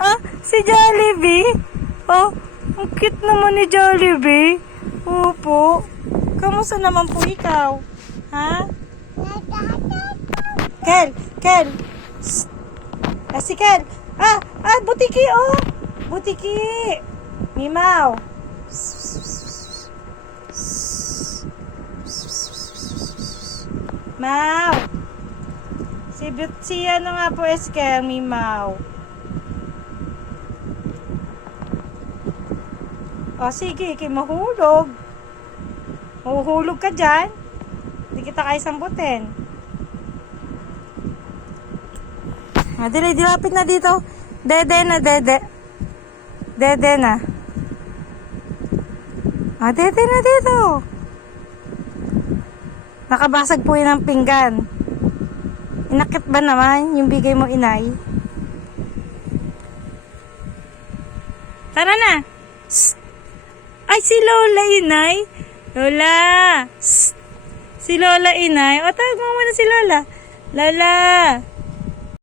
Ha? Si Jollibee? Oh, ang cute naman ni Jollibee. Opo. Kamusta naman po ikaw? Ha? Kel, Kel. Shh. Si Kel. Butiki, oh. Butiki. Mimaw. Mau. Si ano nga po, Esker, Mimaw. O, sige, mahulog. Mahuhulog ka dyan. Hindi kita kayo sambutin. Dilapit na dito. Dede na, dede. Dede na. Dede na dito. Nakabasag po yun ang pinggan. Inakit ba naman yung bigay mo, inay? Tara na. Shh. Ay, si Lola, inay. Lola. Shh. Si Lola, inay. O, tawag mo muna si Lola. Lola.